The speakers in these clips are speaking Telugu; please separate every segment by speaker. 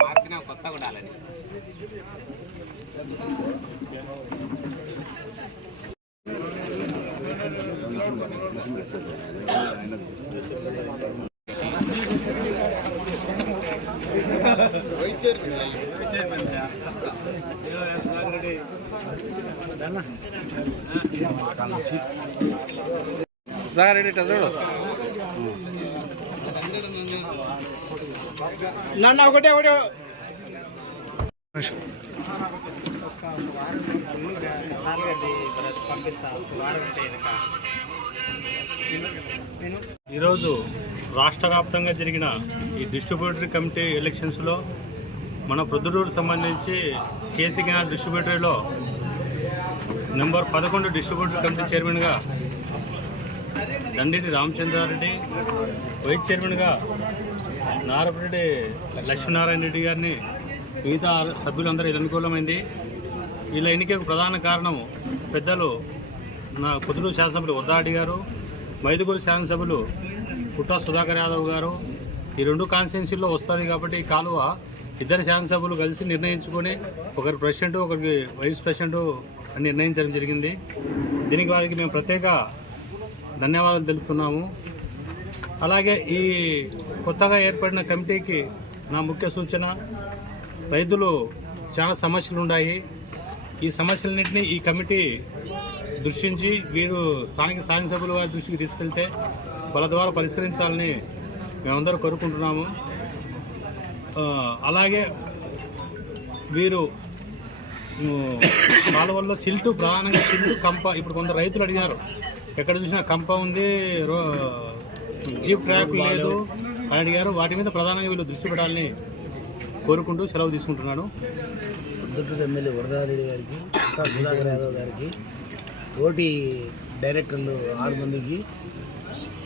Speaker 1: మార్చిన కొత్త ఉండాలని సుధాకర్ రెడ్డి చూడు. నన్ను ఒకటే ఒకటే.
Speaker 2: ఈరోజు రాష్ట్ర వ్యాప్తంగా జరిగిన ఈ డిస్ట్రిబ్యూటరీ కమిటీ ఎలక్షన్స్లో మన ప్రొద్దుటూరు సంబంధించి కేసీగా డిస్ట్రిబ్యూటరీలో నెంబర్ పదకొండు డిస్ట్రిబ్యూటరీ కమిటీ చైర్మన్గా దండిటి రామచంద్రారెడ్డి వైస్ చైర్మన్గా నారపరెడ్డి లక్ష్మీనారాయణ రెడ్డి గారిని మిగతా సభ్యులందరూ అనుకూలమైంది. వీళ్ళ ఎన్నికకు ప్రధాన కారణం పెద్దలు నా కుదురు శాసనసభ్యులు వద్దాడి గారు మైదుగురు శాసనసభ్యులు పుట్టా సుధాకర్ యాదవ్ గారు. ఈ రెండు కాన్స్టిట్యున్సీల్లో వస్తుంది కాబట్టి ఈ కాలువ ఇద్దరు శాసనసభ్యులు కలిసి నిర్ణయించుకొని ఒకరి ప్రెసిడెంట్ ఒకరికి వైస్ ప్రెసిడెంట్ అని నిర్ణయించడం జరిగింది. దీనికి వారికి మేము ప్రత్యేక ధన్యవాదాలు తెలుపుతున్నాము. అలాగే ఈ కొత్తగా ఏర్పడిన కమిటీకి నా ముఖ్య సూచన రైతులు చాలా సమస్యలు ఉన్నాయి. ఈ సమస్యలన్నింటినీ ఈ కమిటీ దృష్టించి వీరు స్థానిక శాసనసభ్యుల వారి దృష్టికి తీసుకెళ్తే వాళ్ళ ద్వారా పరిష్కరించాలని మేమందరూ కోరుకుంటున్నాము. అలాగే వీరు కాలువల్లో సిల్టు ప్రధానంగా సిల్టు కంప ఇప్పుడు కొంత రైతులు అడిగారు ఎక్కడ చూసినా కంప ఉంది జీప్ ట్రాక్ లేదు అని అడిగారు. వాటి మీద ప్రధానంగా వీళ్ళు దృష్టి పెట్టాలని కోరుకుంటూ సెలవు తీసుకుంటున్నాను.
Speaker 3: పొద్దుటూరు ఎమ్మెల్యే వరదారెడ్డి గారికి సుధాకర్ యాదవ్ గారికి తోటి డైరెక్టర్లు ఆరు మందికి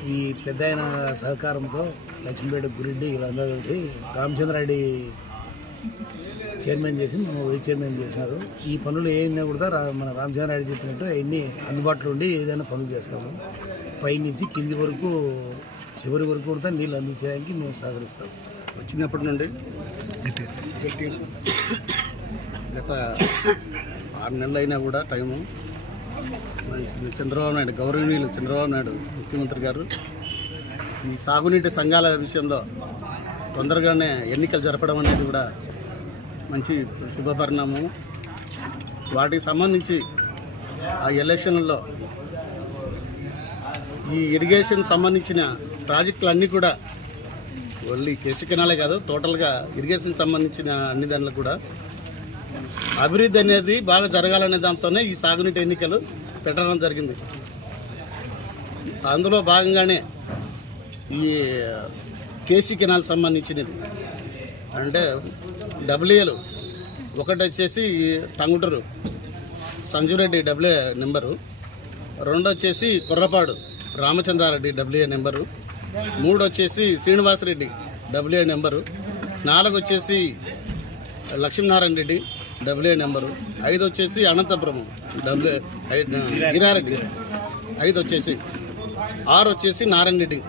Speaker 3: ఈ పెద్ద ఆయన సహకారంతో లక్ష్మీపేట గురెడ్డి వీళ్ళందరూ కలిసి రామచంద్రారెడ్డి చైర్మన్ చేసి మేము వైస్ చైర్మన్ చేశారు. ఈ పనులు ఏమైనా కూడా రా- మన రామచంద్రారెడ్డి చెప్పినట్టు అవన్నీ అందుబాటులో ఉండి ఏదైనా పనులు చేస్తాము. పైనుంచి కింది వరకు చివరి వరకు కూడా నీళ్ళు అందించడానికి మేము సహకరిస్తాం.
Speaker 4: వచ్చినప్పటి నుండి గత ఆరు నెలలు అయినా కూడా టైము చంద్రబాబు నాయుడు గౌరవనీయులు చంద్రబాబు నాయుడు ముఖ్యమంత్రి గారు. ఈ సాగునీటి సంఘాల విషయంలో తొందరగానే ఎన్నికలు జరపడం అనేది కూడా మంచి శుభపరిణామం వాటికి సంబంధించి ఆ ఎలక్షన్లో ఈ ఇరిగేషన్ సంబంధించిన ప్రాజెక్టులన్నీ కూడా ఓన్లీ కేసు కెనాలే కాదు టోటల్గా ఇరిగేషన్ సంబంధించిన అన్ని దాంట్లో కూడా అభివృద్ధి అనేది బాగా జరగాలనే దాంతోనే ఈ సాగునీటి ఎన్నికలు పెట్టడం జరిగింది. అందులో భాగంగానే ఈ కేసీ కెనాల్ సంబంధించినది. అంటే డబ్ల్యూఏలు ఒకటి వచ్చేసి టంగుటూరు సంజురెడ్డి డబ్ల్యూఏ నెంబరు. రెండు వచ్చేసి కుర్రపాడు రామచంద్రారెడ్డి డబ్ల్యూఏ నెంబరు. మూడు వచ్చేసి శ్రీనివాసరెడ్డి డబ్ల్యూఏ నెంబరు. నాలుగు వచ్చేసి లక్ష్మీనారాయణ రెడ్డి డబ్ల్యూ నెంబరు. ఐదు వచ్చేసి అనంతపురం డబ్ల్యూ వీరారెడ్డి. ఐదు వచ్చేసి. ఆరు వచ్చేసి నారాయణ రెడ్డి.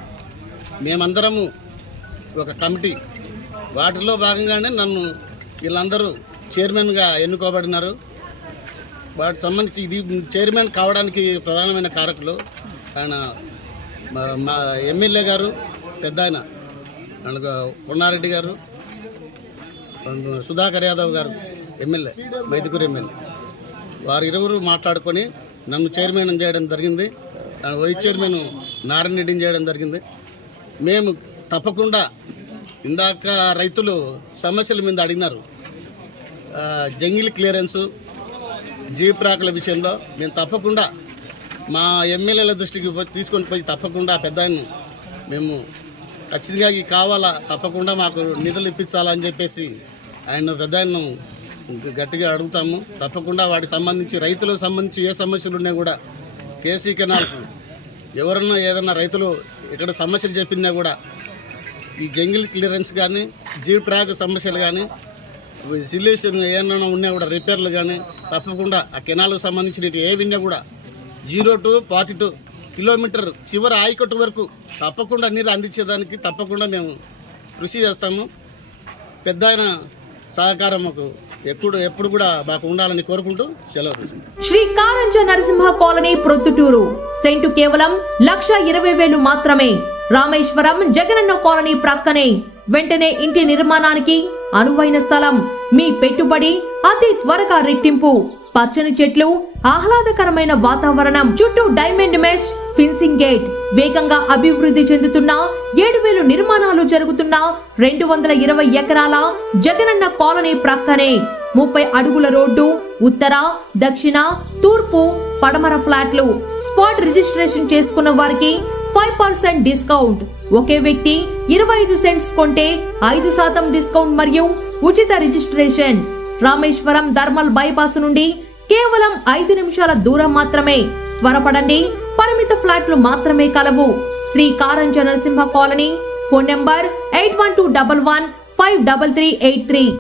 Speaker 4: మేమందరము ఒక కమిటీ. వాటిలో భాగంగానే నన్ను వీళ్ళందరూ చైర్మన్గా ఎన్నుకోబడినారు. వాటికి సంబంధించి ఇది చైర్మన్ కావడానికి ప్రధానమైన కారకులు ఆయన మా- మా ఎమ్మెల్యే గారు పెద్ద ఆయన ఉన్నారెడ్డి గారు సుధాకర్ యాదవ్ గారు. MLA Mydukur MLA. వారు ఇరువురు మాట్లాడుకొని నన్ను చైర్మన్ చేయడం జరిగింది. వైస్ చైర్మన్ నారాయణ రెడ్డిని చేయడం జరిగింది. మేము తప్పకుండా ఇందాక రైతులు సమస్యల మీద అడిగినారు. జంగిల్ క్లియరెన్సు జీప్రాకుల విషయంలో మేము తప్పకుండా మా ఎమ్మెల్యేల దృష్టికి తీసుకొని పోయి తప్పకుండా ఆ పెద్ద మేము ఖచ్చితంగా కావాలా తప్పకుండా మాకు నిధులు ఇప్పించాలని చెప్పేసి ఆయన పెద్ద గట్టిగా అడుగుతాము. తప్పకుండా వాటికి సంబంధించి రైతులకు సంబంధించి ఏ సమస్యలు ఉన్నా కూడా కేసీ కెనాల్కు ఎవరన్నా ఏదన్నా రైతులు ఇక్కడ సమస్యలు చెప్పినా కూడా ఈ జంగిల్ క్లియరెన్స్ కానీ జీప్ ట్రాక్ సమస్యలు కానీ సిల్యూషన్ ఏమైనా ఉన్నా కూడా రిపేర్లు కానీ తప్పకుండా ఆ కెనాల్కు సంబంధించిన ఏ విన్నా కూడా zero to forty two kilometre చివరి ఆయకట్టు వరకు తప్పకుండా నీరు అందించేదానికి తప్పకుండా మేము కృషి చేస్తాము. పెద్ద సహకారం మాకు ఎప్పుడు ఎప్పుడు కూడా మాకు ఉండాలని కోరుకుంటూ సెలవు
Speaker 5: శ్రీ కారంజ నరసింహ కాలనీ ప్రొద్దుటూరు. సెంటు కేవలం లక్ష ఇరవై వేలు మాత్రమే. రామేశ్వరం జగనన్న కాలనీ ప్రక్కనే. వెంటనే ఇంటి నిర్మాణానికి అనువైన స్థలం మీ పెట్టుబడి అతి త్వరగా రెట్టింపు. పచ్చని చెట్లు ఆహ్లాదకరమైన వాతావరణం చుట్టూ డైమండ్ మెష్ ఫిన్సింగ్ గేట్. వేగంగా అభివృద్ధి చెందుతున్న ఏడు వేలు నిర్మాణాలు జరుగుతున్న రెండు వందల ఇరవై ఎకరాల జగనన్న కాలనీ ప్రక్కనే. ముప్పై అడుగుల రోడ్డు ఉత్తర దక్షిణ తూర్పు పడమర ఫ్లాట్లు. స్పాట్ రిజిస్ట్రేషన్ చేసుకున్న వారికి ఫైవ్ పర్సెంట్ డిస్కౌంట్. ఒకే వ్యక్తి ఇరవై ఐదు సెంట్స్ కొంటే ఐదు శాతం డిస్కౌంట్ మరియు ఉచిత రిజిస్ట్రేషన్. రామేశ్వరం ధర్మల్ బైపాస్ నుండి కేవలం ఐదు నిమిషాల దూరం మాత్రమే. త్వరపడండి పరిమిత ఫ్లాట్లు మాత్రమే కలవు. Shri Karanja Narasimha colony phone number eight one two double one five double three eight three.